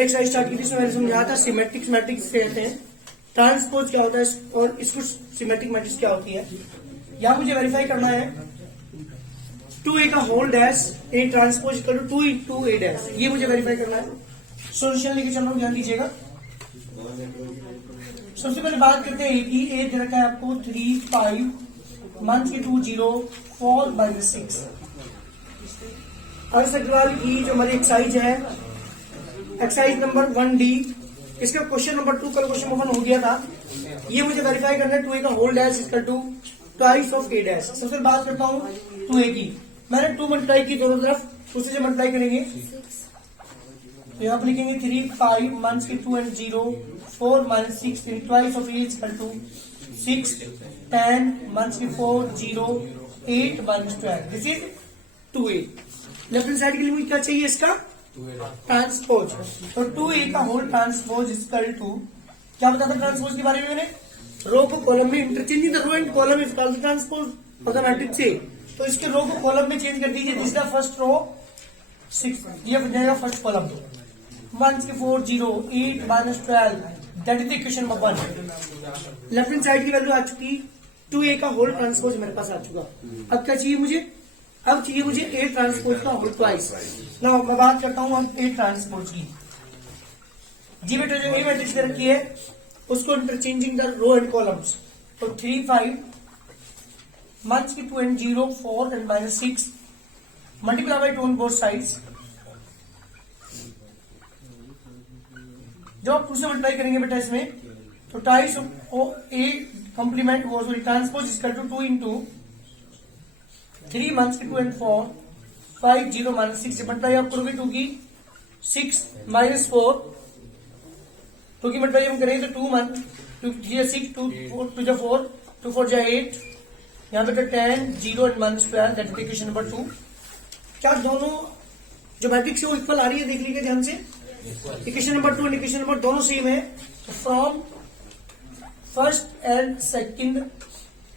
मैंने exercise start की थी, इसमें मैंने समझाया था सिमेट्रिक मैट्रिक्स कहते हैं, ट्रांसपोज क्या होता है और इसको सिमेट्रिक मैट्रिक्स क्या होती है। यहाँ मुझे वेरीफाई करना है 2a का whole dash A transpose equal to 2 into A dash, ये मुझे वेरीफाई करना है। सॉल्यूशन लेके चल रहा हूँ, ध्यान दीजिएगा। सबसे पहले बात करते हैं कि ए दे रखा है आपको 3 5 मंथ की 2 0 4 -6। अर्श अग्रवाल की जो हमारी एक्सरसाइज है, एक्सरसाइज नंबर 1D, इसका क्वेश्चन नंबर 2 कल क्वेश्चन नंबर 1 हो गया था। ये मुझे वेरीफाई करना है 2a का whole dash equal to twice of a dash. सबसे बात करता हूँ 2a की, मैंने 2 मल्टीप्लाई की दोनों तरफ, उससे जो मल्टीप्लाई करेंगे तो यहाँ पर लिखेंगे 3 5 मंथ्स की 2 and 0 4 -6 twice of a equal to 6 10 मंथ्स की 4 0 8 -12। This is 2a। Left hand side के लिए मुझे क्या चाहिए, इसका ट्रांसपोज। तो 2a का होल ट्रांसपोज इक्वल टू, क्या बताया था ट्रांसपोज के बारे में मैंने, रो को कॉलम में interchanging the row and column is called transpose of the matrix A. तो इसके रो को कॉलम में चेंज कर दीजिए। दिस द फर्स्ट रो 6, ये बन जाएगा फर्स्ट कॉलम। 1 के 4 0 8 -12, that is the equation number 1। Left hand side की वैल्यू आ चुकी, 2a का होल ट्रांसपोज मेरे पास आ चुका। अब क्या चाहिए मुझे, अब चाहिए मुझे ए ट्रांसपोज का होल ट्वाइस। ना मैं बात करता हूं अब ए ट्रांसपोज की। जी बेटा, जो ए मैट्रिक्स दे रखी है उसको interchanging the row and columns. तो 3 5 मंथ्स की 2 and 0 4 and -6 multiply by 2 on both sides. जब आप 2 से मल्टीप्लाई करेंगे बेटा इसमें, तो टाइस ए कॉम्प्लीमेंट वो sorry transpose equal to 2 into 3 मंथ्स की 2 and 4 5 0 -6 से मल्टीप्लाई आप करोगे 2 की 6 -4, 2 की मल्टीप्लाई हम करेंगे तो 2 मंथ 2 3 6 2 4 2 4 2 4 8, यहाँ पे 10 0 and -12, that is equation number 2। क्या दोनों जो मैट्रिक्स है वो इक्वल आ रही है, देख लीजिए ध्यान से। इक्वेशन नंबर 2 और इक्वेशन नंबर दोनों सेम है। तो from first and second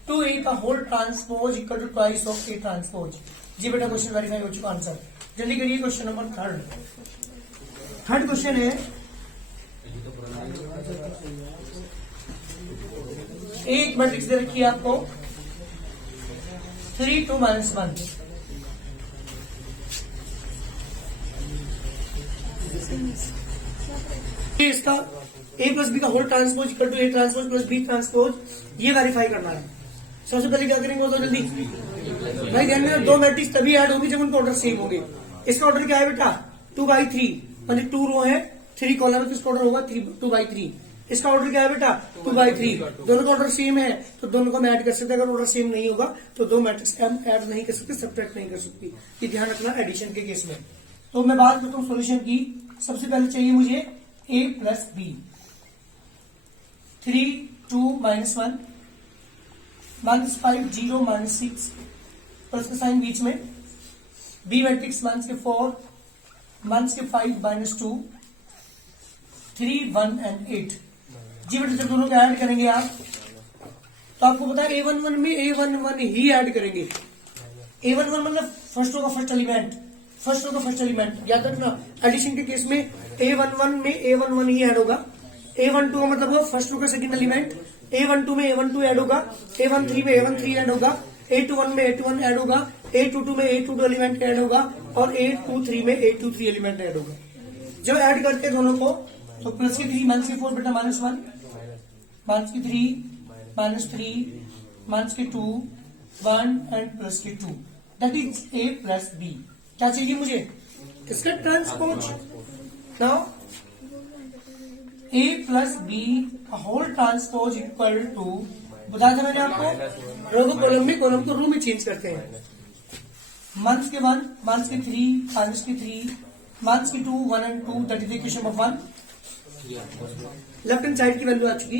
2a का whole transpose equal to twice of a transpose. जी बेटा, क्वेश्चन वेरीफाई हो चुका। आंसर जल्दी करिए। क्वेश्चन नंबर थर्ड क्वेश्चन है, एक मैट्रिक्स दे रखी है आपको 3 2 -1। इसका a प्लस बी का whole transpose equal to a transpose plus b transpose, ये वेरीफाई करना है। सबसे पहले क्या करेंगे वो तो जल्दी भाई ध्यान में, दो मैट्रिक्स तभी ऐड होंगे जब उनके ऑर्डर सेम होंगे। इसका ऑर्डर क्या है बेटा, 2/3, मतलब 2 रो है 3 कॉलम है, तो इसका ऑर्डर होगा 2/3। इसका ऑर्डर क्या है बेटा, 2/3। दोनों का ऑर्डर सेम है तो दोनों को हम ऐड कर सकते हैं। अगर ऑर्डर सेम नहीं होगा तो दो मैट्रिक्स हम ऐड नहीं कर सकते, सब्ट्रैक्ट नहीं कर सकती। ये ध्यान रखना एडिशन के केस में। तो मैं बात करता हूँ सोल्यूशन की। सबसे पहले चाहिए मुझे a प्लस बी। 3 2 -1 -5 0 -6 प्लस का साइन बीच में। बी मैट्रिक्स मंथ्स के 4 मंथ्स के 5 -2 3 1 and 8। जी बेटा, जब दोनों को ऐड करेंगे आप तो आपको पता है A11 में A11 ही ऐड करेंगे। A11 मतलब फर्स्ट रो का फर्स्ट एलिमेंट, फर्स्ट रो का फर्स्ट एलिमेंट याद रखना। एडिशन के केस में A11 में A11 ही ऐड होगा। A12 का मतलब वो फर्स्ट रो का सेकंड एलिमेंट, A12 में A12 ऐड होगा, A13 में A13 ऐड होगा, A21 में A21 ऐड होगा, A22 में A22 एलिमेंट ऐड होगा और A23 में A23 एलिमेंट ऐड होगा। जब ऐड करते हैं दोनों को तो प्लस की 3 माइनस की 4 बेटा -1, माइनस की 3 -3 माइनस की 2 1 एंड प्लस की 2, that is a plus B. क्या चाहिए मुझे, इसका transpose. Now a plus B whole transpose equal to, बताया था मैंने आपको, रो को कॉलम में, कॉलम को रो में चेंज करते हैं। मंथ्स के 1 मंथ्स के 3 माइनस के 3 मंथ्स की 2 1 and 2, that is the equation number 1। Left hand side की वैल्यू आ चुकी।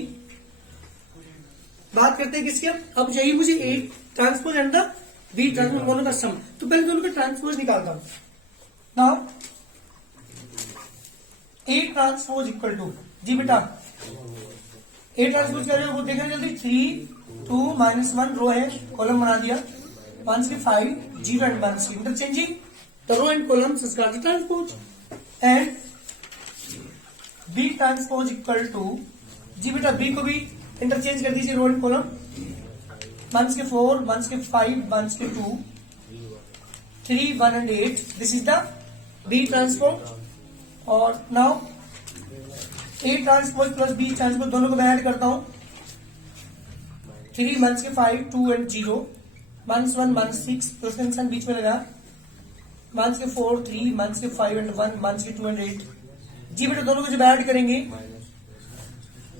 बात करते हैं किसके, अब चाहिए मुझे A transpose and the B transpose, दोनों का सम। तो पहले दोनों का ट्रांसपोज निकालता हूं। Now A transpose equal to, जी बेटा ए ट्रांसपोज कर रहे हो वो देख रहे जल्दी। 3 2 -1 रो है, कॉलम बना दिया। 1 के 5 0 and -3 interchanging the row and columns is called transpose. And B transpose equal to, जी बेटा बी को भी इंटरचेंज कर दीजिए रो एंड कॉलम, 1s के 4, 1s के 5, 1s के 2, 3, 1 and 8, this is the B transpose. और now A transpose plus B transpose दोनों को मैं ऐड करता हूं, 3 1s के 5, 2 and 0, 1s 1 1s 6 प्लस का निशान बीच में लगा, 1s के 4, 3, 1s के 5 and 1, 1s के 2 and 8। जी बेटा दोनों को जब ऐड करेंगे,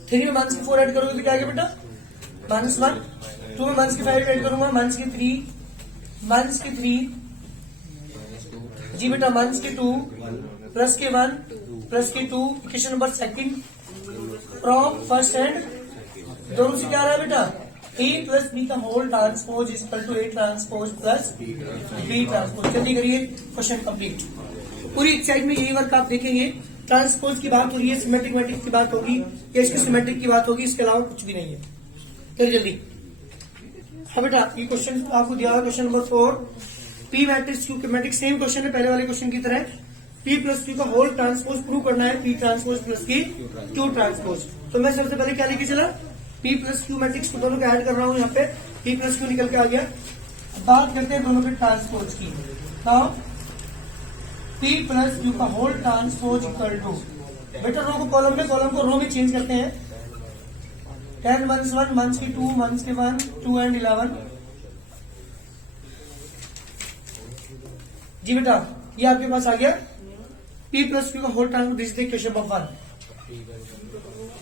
3 में 1s के 4 ऐड करोगे तो क्या आएगा बेटा, -1, 2 में 1s के 5 ऐड करूंगा, 1s के 3, 1s के 3, जी बेटा 1s के 2 प्लस के 1 प्लस के 2, equation number second from first end, दोनों से क्या आ रहा है बेटा, ए प्लस बी का whole transpose is equal to A transpose plus B transpose. जल्दी करिए, क्वेश्चन कंप्लीट। पूरी एक्सरसाइज में यही वर्क आप देखेंगे, ट्रांसपोज की बात हो रही है, सिमेट्रिक मैट्रिक्स की बात होगी या इसकी सिमेट्रिक की बात होगी, इसके अलावा कुछ भी नहीं है। चलिए जल्दी। हाँ बेटा ये क्वेश्चन आपको दिया हुआ question number 4, P matrix Q matrix, same question है पहले वाले क्वेश्चन की तरह, पी प्लस क्यू का होल ट्रांसपोज प्रूव करना है, पी ट्रांसपोज प्लस की क्यू ट्रांसपोज। तो मैं सबसे पहले क्या लेके चला, पी प्लस क्यू मैट्रिक्स को दोनों को ऐड कर रहा हूं, यहाँ पे पी प्लस क्यू निकल के आ गया। अब बात करते हैं दोनों के ट्रांसपोज की। नाउ पी प्लस क्यू का होल ट्रांसपोज इक्वल टू, बेटा रो को कॉलम में, कॉलम को रो में चेंज करते हैं, 10 1s 1, 1s के 2, 1s के 1, 2 and 11। जी बेटा ये आपके पास आ गया पी प्लस क्यू का whole transpose, this is question number 1।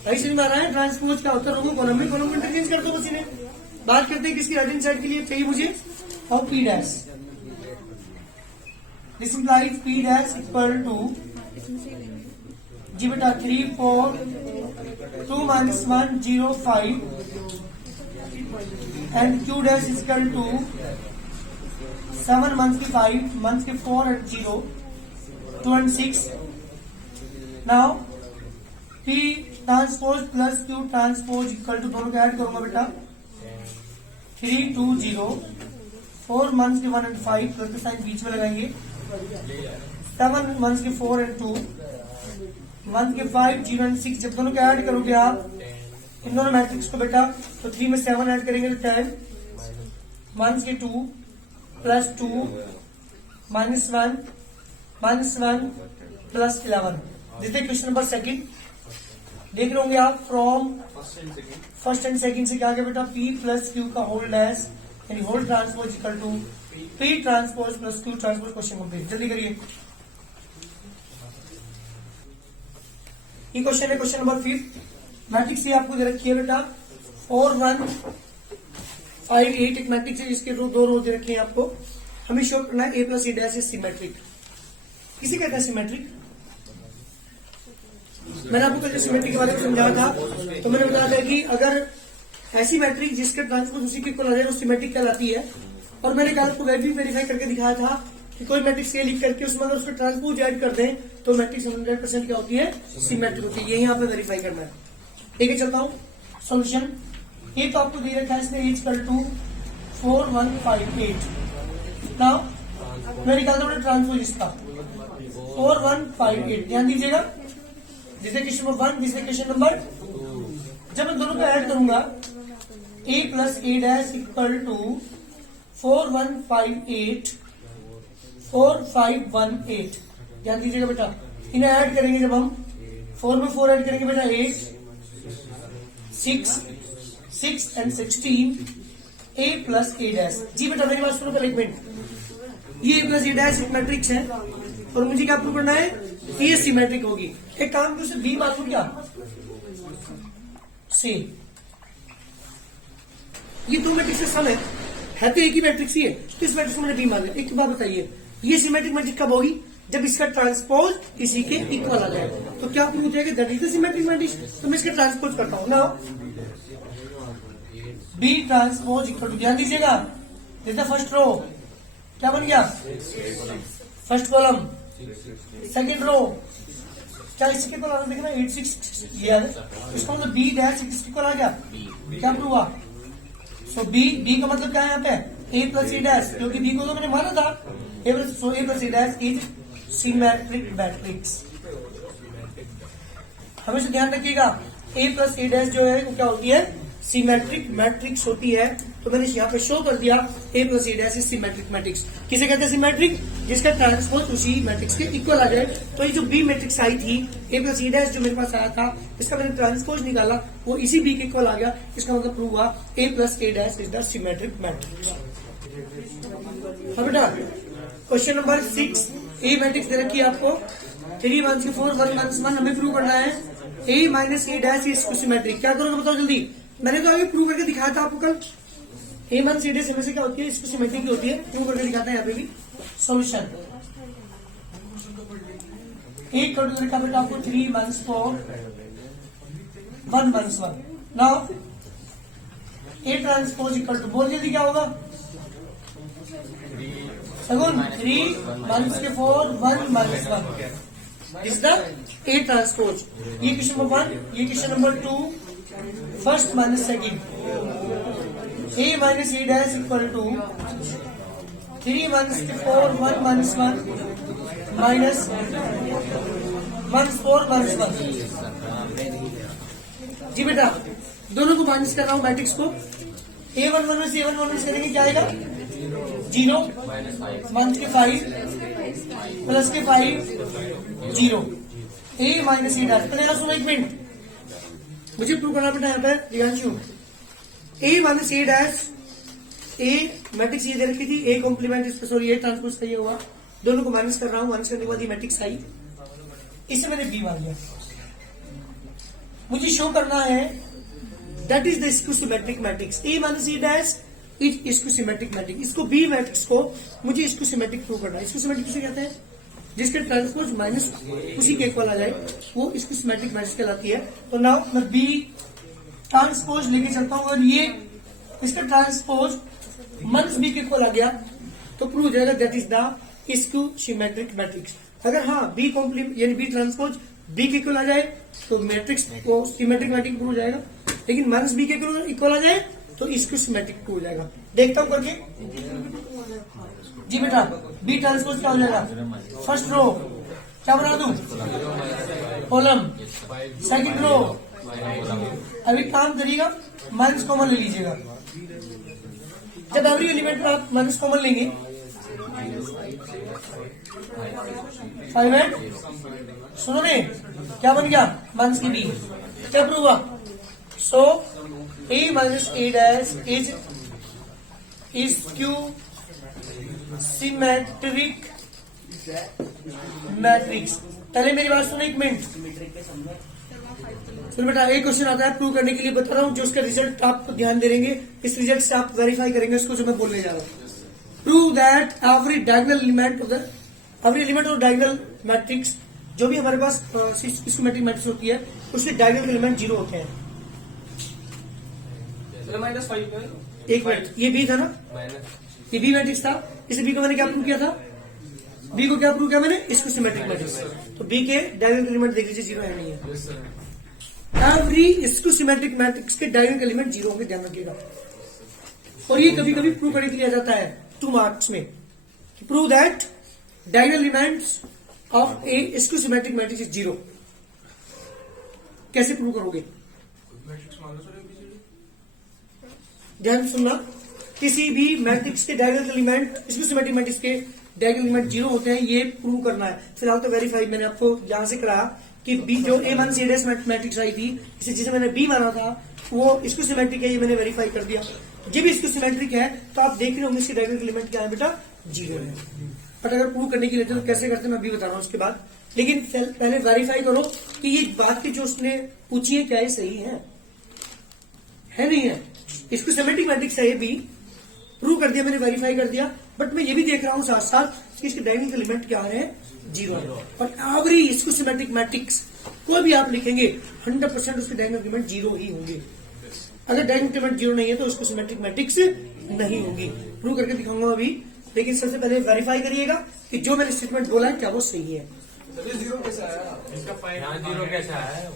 ऐसे में आ रहा है ट्रांसपोज का उत्तर होगा कॉलम में, कॉलम को इंटरचेंज कर दो उसी ने। बात करते हैं किसकी राइट हैंड साइड के लिए चाहिए मुझे, और P dash, this implies P dash equal to, जी बेटा 3 4 2 1 0 5 and Q dash equal to 7 1s के 5, 1s के 4 and 0, 2 and 6। Now P transpose plus Q transpose equal to, दोनों को ऐड करूंगा बेटा, 3 2 0, 4 1s के 1 and 5 प्लस का साइन बीच में लगाएंगे, 7 1s के 4 and 2, 1 के 5 0 and 6। जब दोनों को ऐड करोगे आप इन दोनों मैट्रिक्स को बेटा, तो 3 में 7 ऐड करेंगे तो 10, 1s के 2 plus 2 -1 -1 plus 11। This is question number second. देख रहे होंगे आप फ्रॉम फर्स्ट एंड सेकंड से क्या गया बेटा, पी प्लस क्यू का होल डैश यानी whole transpose equal to P transpose plus Q transpose. Question complete, जल्दी करिए। ये क्वेश्चन है क्वेश्चन नंबर 5। मैट्रिक्स भी आपको दे रखी है बेटा, 4 1 5 8 एक मैट्रिक्स है जिसके दो रो दे रखे हैं आपको। हमें शो करना है A plus A dash is symmetric. किसे कहते हैं सिमेट्रिक? मैंने आपको कल सिमेट्रिक के बारे में समझाया था, तो मैंने बताया था कि अगर ऐसी मैट्रिक जिसका ट्रांसपोज उसी के इक्वल आ जाए वो सिमेट्रिक कहलाती है। और मैंने कल आपको भी वेरीफाई करके दिखाया था कि कोई मैट्रिक्स ये लिख करके उसमें अगर उसका ट्रांसपोज ऐड कर दें तो मैट्रिक्स 100% क्या होती है, सिमेट्रिक होती है। ये यहाँ पे वेरीफाई करना है। ठीक है, चलता हूँ सोल्यूशन। ये तो आपको दे रखा है इसने इक्वल टू 4 1 5 8। नाउ मैं निकालता हूँ ट्रांसपोज इसका 4 1 5 8। ध्यान दीजिएगा, this is question number 1, this is question number 2। जब मैं दोनों को ऐड करूंगा a plus A dash equal to 4 1 5 8 4 5 1 8। ध्यान दीजिएगा बेटा, इन्हें ऐड करेंगे जब हम 4 में 4 ऐड करेंगे बेटा 8 6 6 and 16 a plus A dash. जी बेटा मेरी बात सुनो पहले एक मिनट। ये a प्लस ए डैश एक मैट्रिक्स है और मुझे क्या प्रूव करना है, ये सिमेट्रिक होगी। एक काम करो, बी मान लो क्या से, ये दो मैट्रिक्स सम है तो एक ही मैट्रिक्स ही है, तो इस मैट्रिक्स को मैंने बी मान लिया। एक बात बताइए, ये सिमेट्रिक मैट्रिक्स कब होगी? जब इसका ट्रांसपोज इसी के इक्वल आ जाए। तो क्या प्रूव हो जाएगा, that is the symmetric matrix. तो मैं इसका ट्रांसपोज करता हूं ना, बी ट्रांसपोज इक्वल टू, ध्यान दीजिएगा दिस द फर्स्ट रो क्या बन गया, फर्स्ट कॉलम, सेकेंड रो क्या इसके इक्वल आ रहा है, देखना 8 6 लिया है, इसका मतलब बी डैश इसके इक्वल आ गया। क्या प्रूव हुआ? सो बी का मतलब क्या है यहाँ पे, ए प्लस ए डैश, क्योंकि बी को तो मैंने माना था A plus A dash is symmetric matrix. हमेशा ध्यान रखिएगा a प्लस ए डैश जो है वो क्या होती है, सिमेट्रिक मैट्रिक्स होती है। तो मैंने यहाँ पे शो कर दिया a plus A dash is symmetric matrix. किसे कहते हैं सिमेट्रिक, जिसका ट्रांसपोज उसी मैट्रिक्स के इक्वल आ जाए। तो ये जो बी मैट्रिक्स आई थी a प्लस ए डैश जो मेरे पास आया था, इसका मैंने ट्रांसपोज निकाला, वो इसी बी के इक्वल आ गया। इसका मतलब प्रूव हुआ a plus A dash is the symmetric matrix. बेटा क्वेश्चन नंबर 6, ए मैट्रिक्स दे रखी है आपको 3 1 4 1 1 हमें प्रूव करना है a minus A dash is symmetric. क्या करोगे बताओ जल्दी, मैंने तो अभी प्रूव करके दिखाया था आपको कल। a माइनस ए डैश में से क्या होती है, इसको सिमेट्रिक होती है, प्रूव करके दिखाता है यहाँ पे भी। सॉल्यूशन एक कर दो बेटा आपको 3 1 4 1 1 1। Now a transpose equal to, बोल जल्दी क्या होगा सगुन 3 1 4 1 1 इज द a ट्रांसपोज। ये क्वेश्चन नंबर 1, ये question number 2, first minus second. a minus A dash equal to 3 1 4 1 1 minus 1 4 1 1। जी बेटा दोनों को माइनस कर रहा हूं मैट्रिक्स को। a1 1 से a1 1 करेंगे क्या आएगा 0 1 के 5 प्लस के 5 0 a माइनस ए डैश। पहले सुनो एक मिनट, मुझे प्रूव करना बेटा यहाँ पे Divyanshu. a minus A dash, a matrix ये दे रखी थी, a कॉम्प्लीमेंट इसको सॉरी a ट्रांसपोज सही हुआ, दोनों को माइनस कर रहा हूं। माइनस करने के बाद ये मैट्रिक्स आई, इससे मैंने b मान लिया। मुझे शो करना है that is the skew-symmetric matrix. a minus A dash is skew-symmetric matrix. इसको b मैट्रिक्स को मुझे स्क्यू-सिमेट्रिक प्रूव करना है। स्क्यू-सिमेट्रिक किसे कहते हैं, जिसके ट्रांसपोज माइनस उसी के इक्वल आ जाए, वो इसकी सिमेट्रिक मैट्रिक्स कहलाती है। तो नाउ मैं बी ट्रांसपोज लेके चलता हूं, और ये इसका ट्रांसपोज माइनस बी के इक्वल आ गया तो प्रूव हो जाएगा that is the skew symmetric matrix. अगर हाँ बी कॉम्प्लीमेंट यानी बी ट्रांसपोज बी के इक्वल आ जाए तो मैट्रिक्स को सिमेट्रिक मैट्रिक्स प्रूव हो जाएगा, लेकिन माइनस बी के इक्वल आ जाए तो स्क्यू सिमेट्रिक प्रूव हो जाएगा। देखता हूं करके। जी बेटा बी ट्रांसपोज क्या हो जाएगा, फर्स्ट रो क्या बना दूं कॉलम, सेकंड रो अभी काम करिएगा माइनस कॉमन ले लीजिएगा। जब एवरी एलिमेंट आप माइनस कॉमन लेंगे 5 8 सुनो ने क्या बन गया माइनस की बी, क्या प्रूव हुआ। सो a minus A dash is Q symmetric matrix. पहले मेरी बात सुनो एक मिनट। फिर बेटा एक क्वेश्चन आता है प्रूव करने के लिए बता रहा हूं, जो उसका रिजल्ट आप ध्यान दे देंगे, इस रिजल्ट से आप वेरीफाई करेंगे उसको जो मैं बोलने जा रहा हूं। Prove that every diagonal element of diagonal matrix, जो भी हमारे पास सिमेट्रिक मैट्रिक्स होती है उसके डायगोनल एलिमेंट 0 होते हैं। एक मिनट, ये बी था ना, ये बी मैट्रिक्स था, इसे बी को मैंने क्या प्रूव किया था, बी को क्या प्रूव किया मैंने, इसको सिमेट्रिक मैट्रिक्स। तो बी के डायगोनल एलिमेंट देख लीजिए 0 है नहीं है। एवरी इसको सिमेट्रिक मैट्रिक्स के डायगोनल एलिमेंट 0 होंगे, ध्यान रखिएगा। और ये कभी कभी प्रूव करने के लिए आ जाता है 2 मार्क्स में, prove that diagonal elements of A इसको सिमेट्रिक मैट्रिक्स इज 0। कैसे प्रूव करोगे, ध्यान सुनना। किसी भी मैट्रिक्स के डायगोनल एलिमेंट इसको सिमेट्रिक मैट्रिक्स के डायगोनल एलिमेंट 0 होते हैं, ये प्रूव करना है। फिलहाल तो वेरीफाई मैंने आपको यहां से कराया कि बी जो ए वन सी डैश मैट्रिक्स आई थी, जिसे मैंने बी माना था, वो इसको सिमेट्रिक है, ये मैंने वेरीफाई कर दिया। जब इसको सिमेट्रिक है तो आप देख रहे होंगे इसके डायगोनल एलिमेंट क्या है बेटा, 0 है। बट अगर प्रूव करने के लिए तो कैसे करते हैं मैं अभी बता रहा हूं उसके बाद। लेकिन पहले वेरीफाई करो कि ये बात की जो उसने पूछी है क्या ये सही है नहीं है। इसको सिमेट्रिक मैट्रिक्स है, ये बी प्रूव कर दिया मैंने, वेरीफाई कर दिया। बट मैं ये भी देख रहा हूं साथ साथ कि इसके डायगोनल एलिमेंट क्या है, 0 है। और एवरी इसको सिमेट्रिक मैट्रिक्स कोई भी आप लिखेंगे 100% उसके डायगोनल एलिमेंट 0 ही होंगे। अगर डायगोनल एलिमेंट 0 नहीं है तो उसको सिमेट्रिक मैट्रिक्स नहीं होगी। प्रूव करके दिखाऊंगा अभी, लेकिन सबसे पहले वेरीफाई करिएगा कि जो मैंने स्टेटमेंट बोला है क्या वो सही है। 0 कैसा आया, इसका 0 कैसा आया,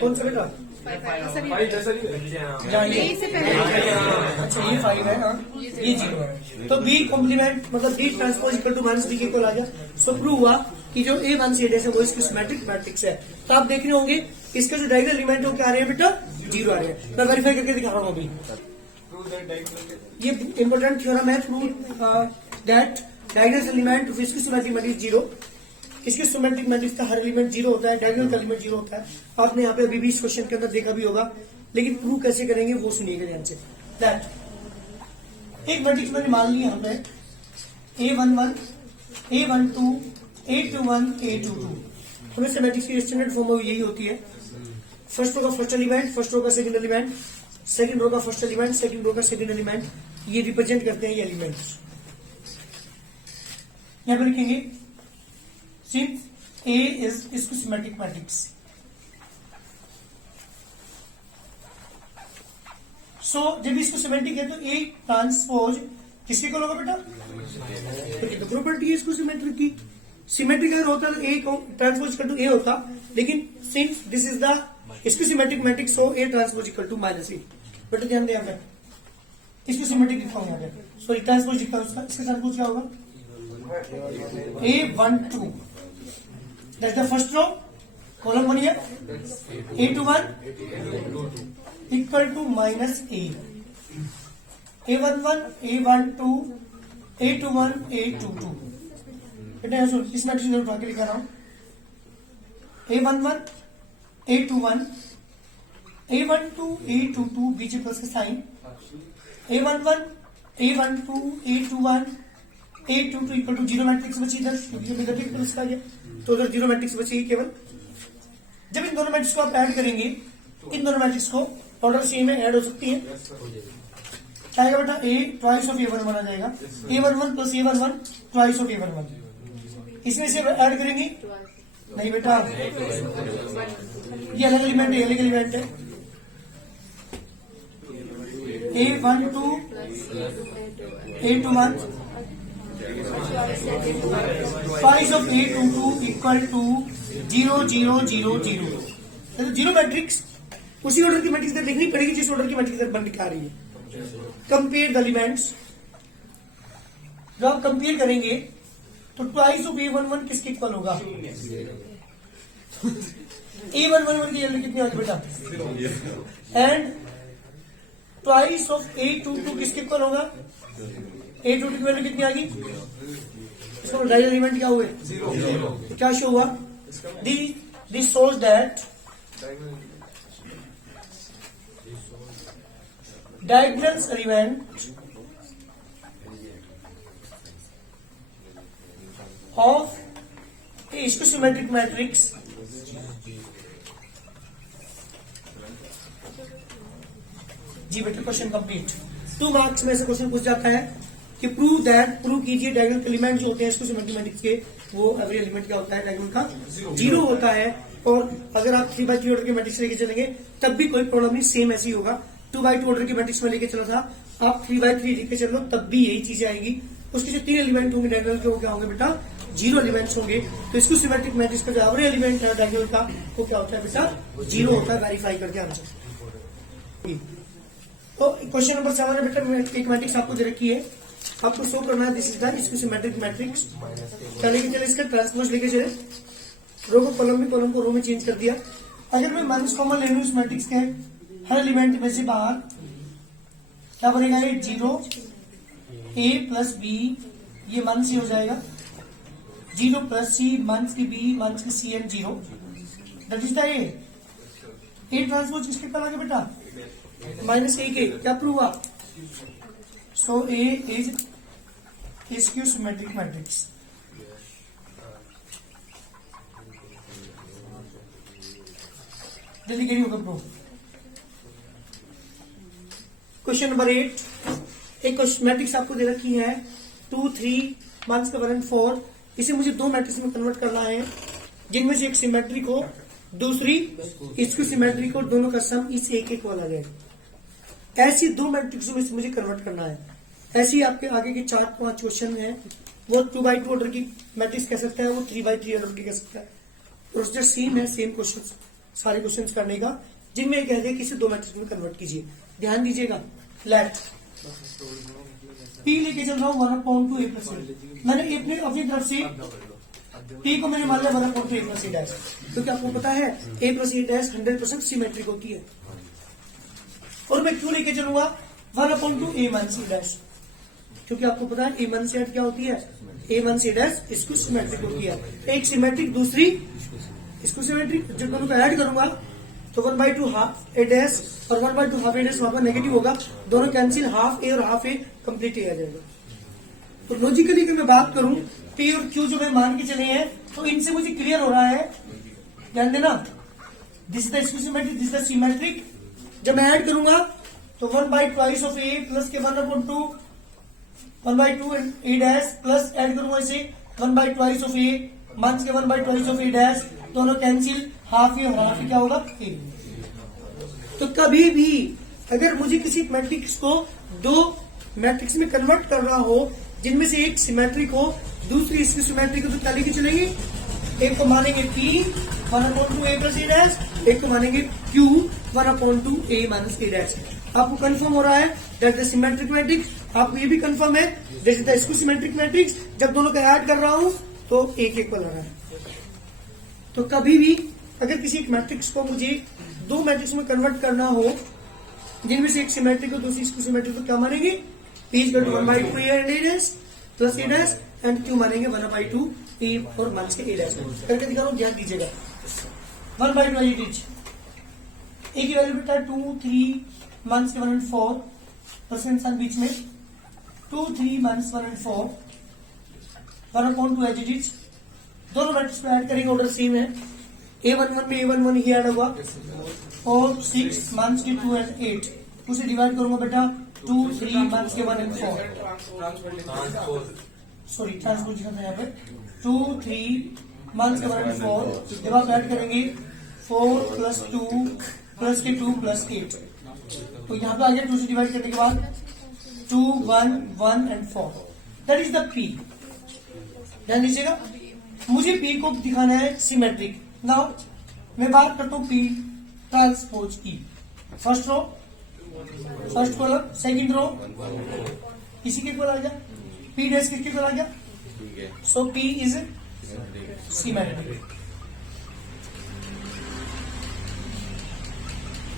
कौन सा बेटा फाइव जैसा नहीं जानिए। इससे पहले अच्छा ये 5 है, हाँ, ये 0 है। तो बी कॉम्प्लीमेंट मतलब B transpose equal to minus B के इक्वल आ गया। सो प्रूव हुआ कि जो A1 से A' है वो इसकी सिमेट्रिक मैट्रिक्स है। तो आप देख रहे होंगे इसका जो डायगोनल एलिमेंट है वो क्या आ रहे हैं बेटा, 0 आ रहे हैं। मैं वेरीफाई करके दिखा रहा हूँ अभी। ये इंपॉर्टेंट थ्योरम है, prove that diagonal element of इसकी सिमेट्रिक मैट्रिक्स 0। इसकी सिमेट्रिक मैट्रिक्स का हर एलिमेंट 0 होता है, डायगोनल का एलिमेंट 0 होता है। आपने यहाँ पे अभी भी इस क्वेश्चन के अंदर देखा भी होगा, लेकिन प्रूव कैसे करेंगे वो सुनिएगा ध्यान से। दैट एक मैट्रिक्स मैंने मान लिया हमने A11, A12, A21, A22। हमें मैट्रिक्स की स्टैंडर्ड फॉर्म यही होती है, फर्स्ट रो का फर्स्ट एलिमेंट, फर्स्ट रो का सेकंड एलिमेंट, सेकंड रो का फर्स्ट एलिमेंट, सेकंड रो का सेकंड एलिमेंट, ये रिप्रेजेंट करते हैं ये एलिमेंट्स। यहां पर लिखेंगे सिंस A इज इसको सिमेट्रिक मैट्रिक्स। सो जब इसको सिमेट्रिक है तो A ट्रांसपोज किसके को होगा बेटा, तो प्रॉपर्टी है इसको सिमेट्रिक की। सिमेट्रिक अगर होता तो A को ट्रांसपोज इक्वल टू A होता, लेकिन सिंस दिस इज द इसकी symmetric matrix, so A transpose equal to minus A। बेटा ध्यान दें हमें, इसको सिमेट्रिक लिखा हूं यहाँ पे। सो ट्रांसपोज इक्वल इसका ट्रांसपोज क्या होगा, A12 that's the first row, column 1 है, A21 equal to minus A, A11, A12, A21, A22। बेटा इस मैट्रिक्स में उठा के लिखा रहा हूं, A11, A21, A12, A22 बीच प्लस का sign, A11, A12, A21, A22 equal to 0 matrix बची इधर, क्योंकि नेगेटिव प्लस का गया तो उधर 0 मैट्रिक्स बचेगी केवल। जब इन दोनों मैट्रिक्स को आप ऐड करेंगे, इन दोनों मैट्रिक्स को ऑर्डर सेम है, ऐड हो सकती है, क्या आएगा बेटा, A ट्वाइस ऑफ A11 आ जाएगा, A11 plus A11 twice of A11। इसमें से ऐड करेंगे नहीं बेटा, ये अलग एलिमेंट है, अलग एलिमेंट है। A12 A21 twice of A22 equal to 0 0 0 0। 0 matrix उसी ऑर्डर की मैट्रिक्स लिखनी पड़ेगी जिस ऑर्डर की मैट्रिक्स बन के आ रही है। कंपेयर द एलिमेंट्स, जब आप कंपेयर करेंगे तो ट्वाइस ऑफ A11 किसके इक्वल होगा, A11 की वैल्यू कितनी आती बेटा, एंड ट्वाइस ऑफ A22 किसके इक्वल होगा, A22 की वैल्यू कितनी आ गई, इसको डायगोनल एलिमेंट क्या हुए, क्या शो हुआ, this shows that diagonal element of a symmetric matrix जी बेटा क्वेश्चन कंप्लीट। 2 मार्क्स में से क्वेश्चन पूछ जाता है कि प्रूव कीजिए डायगोनल एलिमेंट जो होते हैं इसको सिमेट्रिक मैट्रिक्स के, वो एवरी एलिमेंट क्या होता है, डायगोनल का 0 होता है। और अगर आप 3x3 ऑर्डर के मैट्रिक्स लेके चलेंगे तब भी कोई प्रॉब्लम नहीं, सेम ऐसे ही होगा। 2x2 ऑर्डर की मैट्रिक्स में लेके चला था, आप 3x3 लेके चलो तब भी यही चीजें आएगी। उसके जो 3 एलिमेंट होंगे डायगोनल के, वो क्या होंगे बेटा, 0 एलिमेंट्स होंगे। तो इसको सिमेट्रिक मैट्रिक्स का जो एवरी एलिमेंट है डायगोनल का वो क्या होता है बेटा, 0 होता है। वेरीफाई करके आंसर। तो क्वेश्चन नंबर 7 है बेटा, एक मैट्रिक्स आपको दे रखी है, आपको शो करना है दिस इज द इसको सिमेट्रिक मैट्रिक्स। क्या लेके चले, इसका ट्रांसपोज लेके चले, रो को कॉलम में, कॉलम को रो में चेंज कर दिया। अगर मैं माइनस कॉमन ले लूं इस मैट्रिक्स के हर एलिमेंट में से बाहर, क्या बनेगा, ये 0 A प्लस B, ये माइनस C हो जाएगा, 0 प्लस C माइनस के B माइनस के C and 0, that is the A transpose किसके पर आ गया बेटा, माइनस A के। क्या प्रूव हुआ, सो A इज इसकी सिमेट्रिक मैट्रिक्स। जल्दी करिए होगा प्रूव। क्वेश्चन नंबर 8, एक मैट्रिक्स आपको दे रखी है 2 3 माइनस का 1 एंड 4। इसे मुझे 2 मैट्रिक्स में कन्वर्ट करना है, जिनमें से एक सिमेट्रिक हो, दूसरी इसकी सिमेट्रिक हो, दोनों का सम इस एक इक्वल आ जाए। ऐसी 2 मैट्रिक्स में मुझे कन्वर्ट करना है। ऐसी आपके आगे के 4-5 क्वेश्चन है, वो 2x2 ऑर्डर की मैट्रिक्स कह सकता है, वो 3x3 ऑर्डर की कह सकता है। प्रोसीजर सेम है, सेम क्वेश्चन, सारे क्वेश्चन करने का, जिनमें कह दिया कि इसे 2 मैट्रिक्स में कन्वर्ट कीजिए। ध्यान दीजिएगा, लेट पी लेके चल रहा हूँ 1/2 ए प्लस ए। मैंने अपनी तरफ से पी को मैंने मान लिया 1/2 ए प्लस ए डैश, क्योंकि आपको पता है A plus A dash 100% symmetric होती है। और मैं क्यों लेके चलूंगा 1/2 ए माइनस ए डैश, क्योंकि आपको पता है ए माइनस ए क्या होती है, ए माइनस ए डैश इसको सिमेट्रिक होती है। एक सिमेट्रिक दूसरी इसको सिमेट्रिक, जब दोनों को ऐड करूंगा तो 1/2 हाफ ए डैश और 1/2 हाफ ए डैश वहां पर नेगेटिव होगा, दोनों कैंसिल, हाफ ए और हाफ ए कंप्लीट आ जाएगा। तो लॉजिकली अगर मैं बात करूं पी और क्यू जो मैं मान के चले हैं तो इनसे मुझे क्लियर हो रहा है, ध्यान देना, this is the symmetric, this is the symmetric. जब मैं ऐड करूंगा तो 1/2 ऑफ ए प्लस के 1/2 ए डैश प्लस ऐड करूंगा इसे 1/2 ऑफ ए माइनस के 1/2 ऑफ ए डैश, दोनों कैंसिल, हाफ ए और हाफ ए क्या होगा ए। तो कभी भी अगर मुझे किसी मैट्रिक्स को दो मैट्रिक्स में कन्वर्ट करना हो जिनमें से एक सिमेट्रिक हो दूसरी इसकी सिमेट्रिक हो, तो क्या लेके चलेंगे, एक को मानेंगे P 1/2 A plus A dash, एक को मानेंगे Q 1/2 A minus A dash. आपको कंफर्म हो रहा है दैट द सिमेट्रिक मैट्रिक्स, आपको ये भी कंफर्म है दैट इज द इसको सिमेट्रिक मैट्रिक्स। जब दोनों को ऐड कर रहा हूं तो एक इक्वल आ रहा है। तो कभी भी अगर किसी एक मैट्रिक्स को मुझे दो मैट्रिक्स में कन्वर्ट करना हो जिनमें से एक सिमेट्रिक हो दूसरी इसको सिमेट्रिक, तो क्या मानेंगे P is 1/2 A dash plus A dash and Q मानेंगे 1/2 ए और माइनस के ए डैश। करके दिखा रहा हूं, ध्यान दीजिएगा। 1/2 आई रीच ए की वैल्यू बेटा 2 3 माइनस के 1 and 4 परसेंट सन बीच में 2 3 minus 1 and 4 1/2 as it is. दोनों मैट्रिक्स में ऐड करेंगे, ऑर्डर सेम है, A11 में A11 ही ऐड होगा और 6 माइनस के 2 and 8 उसे डिवाइड करूंगा बेटा 2 3 माइनस के 1 and 4, सॉरी ट्रांसपोजिशन था यहाँ पे 2 3 माइनस के 1 and 4, जब आप ऐड करेंगे 4 प्लस 2 प्लस के 2 प्लस 8, तो यहाँ पे आ गया 2 से डिवाइड करने के बाद 2 1 1 and 4, that is the P। ध्यान दीजिएगा, मुझे P को दिखाना है सिमेट्रिक। नाउ मैं बात करता हूँ P transpose E, first row first column second row इसी के इक्वल आ गया, P डैश किसके इक्वल आ गया, सो P इज सिमेट्रिक।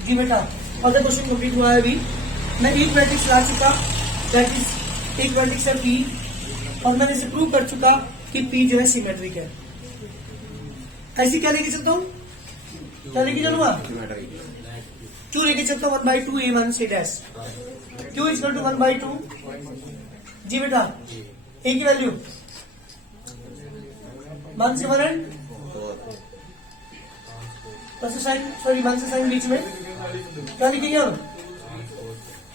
जी बेटा अगर क्वेश्चन कंप्लीट हुआ है अभी, मैं एक मैट्रिक्स ला चुका दैट इज एक मैट्रिक्स है P और मैंने इसे प्रूव कर चुका कि P जो है सिमेट्रिक है। ऐसी क्या लेके चलता हूँ, क्या लेके चलूंगा, Q लेके चलता हूँ 1/2 A minus A dash, Q is equal to 1/2। जी बेटा ए की value minus 1 and plus sign, sorry minus sign बीच में क्या लिखेंगे हम,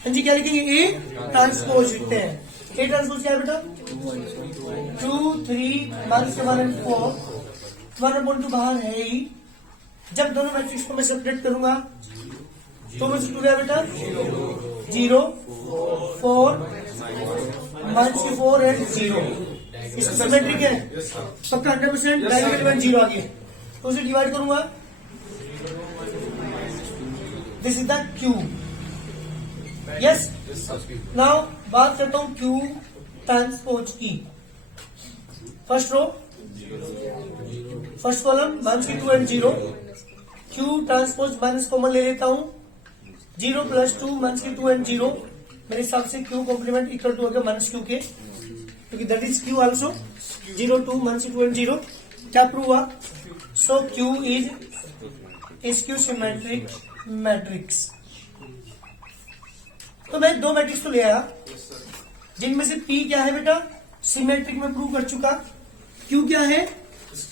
हाँ जी क्या लिखेंगे, ए ट्रांसपोज लिखते हैं। ए ट्रांसपोज क्या है बेटा 2 3 माइनस 1 and 4, 1/2 बाहर है ही। जब दोनों मैट्रिक्स को मैं सेपरेट करूंगा तो मुझे टू गया बेटा 0 4 माइनस के 4 एंड 0, इसको सिमेट्रिक है, सबका 100% डायगोनल 0 आ गया, तो उसे डिवाइड करूंगा, this is the Q। Yes, now बात करता हूं Q transpose E, first row first column minus के 2 and 0, Q transpose minus common ले लेता हूं 0 प्लस 2 माइनस के 2 and 0, मेरे हिसाब से Q कॉम्प्लीमेंट इक्वल टू हो गया माइनस Q के, क्योंकि that is Q also 0 2 minus 2 and 0, क्या प्रूव हुआ, सो Q is Q symmetric matrix. तो मैं दो मैट्रिक्स को ले आया जिनमें से P क्या है बेटा सिमेट्रिक में प्रूव कर चुका, Q क्या है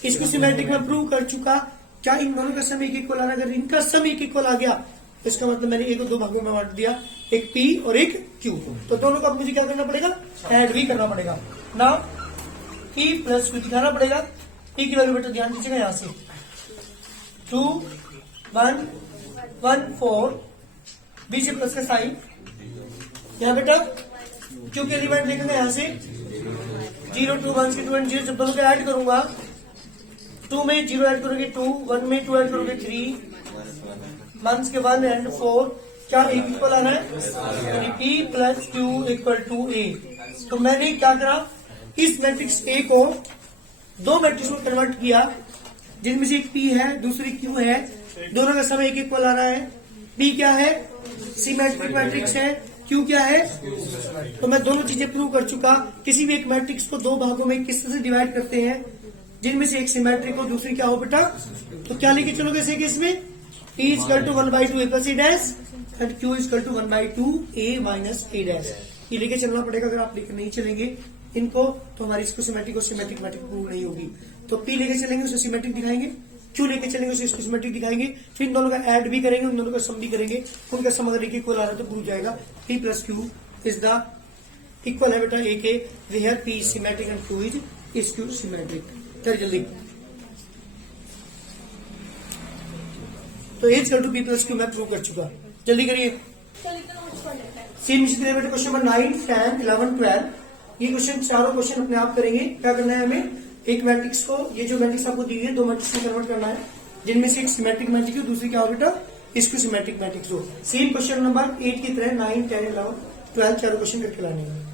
इसको सिमेट्रिक में प्रूव कर चुका। क्या इन दोनों का सम एक इक्वल आ रहा है, अगर इनका सम एक इक्वल आ गया तो इसका मतलब मैंने एक और दो भागों में बांट दिया, एक P और एक Q, तो दोनों का मुझे क्या करना पड़ेगा, ऐड भी करना पड़ेगा। नाउ P प्लस Q दिखाना पड़ेगा। P की वैल्यू बेटा ध्यान दीजिएगा, यहाँ से 2 1 1 4 बीच से प्लस का साइन, यहाँ बेटा Q के एलिमेंट देखेंगे यहाँ से 0 2 1 2 and 0, जब दोनों को ऐड करूंगा 2 में 0 ऐड करोगे 2, 1 में 2 ऐड करोगे 3, माइनस के 1 and 4, क्या ए इक्वल आना है, P plus Q equal to A. तो मैंने क्या करा, इस मैट्रिक्स ए को दो मैट्रिक्स में कन्वर्ट किया, जिनमें से एक पी है दूसरी क्यू है, दोनों का समय एक इक्वल आ रहा है। पी क्या है, सिमेट्रिक मैट्रिक्स है, क्यू क्या है। तो मैं दोनों चीजें प्रूव कर चुका। किसी भी एक मैट्रिक्स को दो भागों में किस तरह से डिवाइड करते हैं, जिनमें से एक सिमेट्रिक हो दूसरी क्या हो बेटा, तो क्या लेके चलोगे इसे केस में, P is equal to 1/2 A plus A dash and Q is equal to 1/2 A minus A dash. ये लेके चलना पड़ेगा, अगर आप लेके नहीं चलेंगे इनको तो हमारी इसको सिमेट्रिक और सिमेट्रिक मैट्रिक प्रूव नहीं होगी। तो P लेके चलेंगे उसे सिमेट्रिक दिखाएंगे, Q लेके चलेंगे उसे इसको सिमेट्रिक दिखाएंगे, फिर इन दोनों का ऐड भी करेंगे, उन दोनों का सम भी करेंगे, उनका सम अगर एक इक्वल आ रहा है तो प्रूव जाएगा। P plus Q is the equal है बेटा ए के, where P is symmetric and Q is Q symmetric. चल जल्दी, तो as equal to P plus Q मैं प्रूव कर चुका, जल्दी करिए। बेटा क्वेश्चन नंबर 9, 10, 11, 12 ये क्वेश्चन चारों क्वेश्चन अपने आप करेंगे। क्या करना है हमें, एक मैट्रिक्स को, ये जो मैट्रिक्स आपको दी है दो मैट्रिक्स में कन्वर्ट करना है, जिनमें से एक सिमेट्रिक मैट्रिक्स हो दूसरी क्या हो बेटा, इसको सिमेट्रिक मैट्रिक्स हो। सेम क्वेश्चन नंबर 8 की तरह 9, 10, 11, 12 चारों क्वेश्चन करके लाने हैं।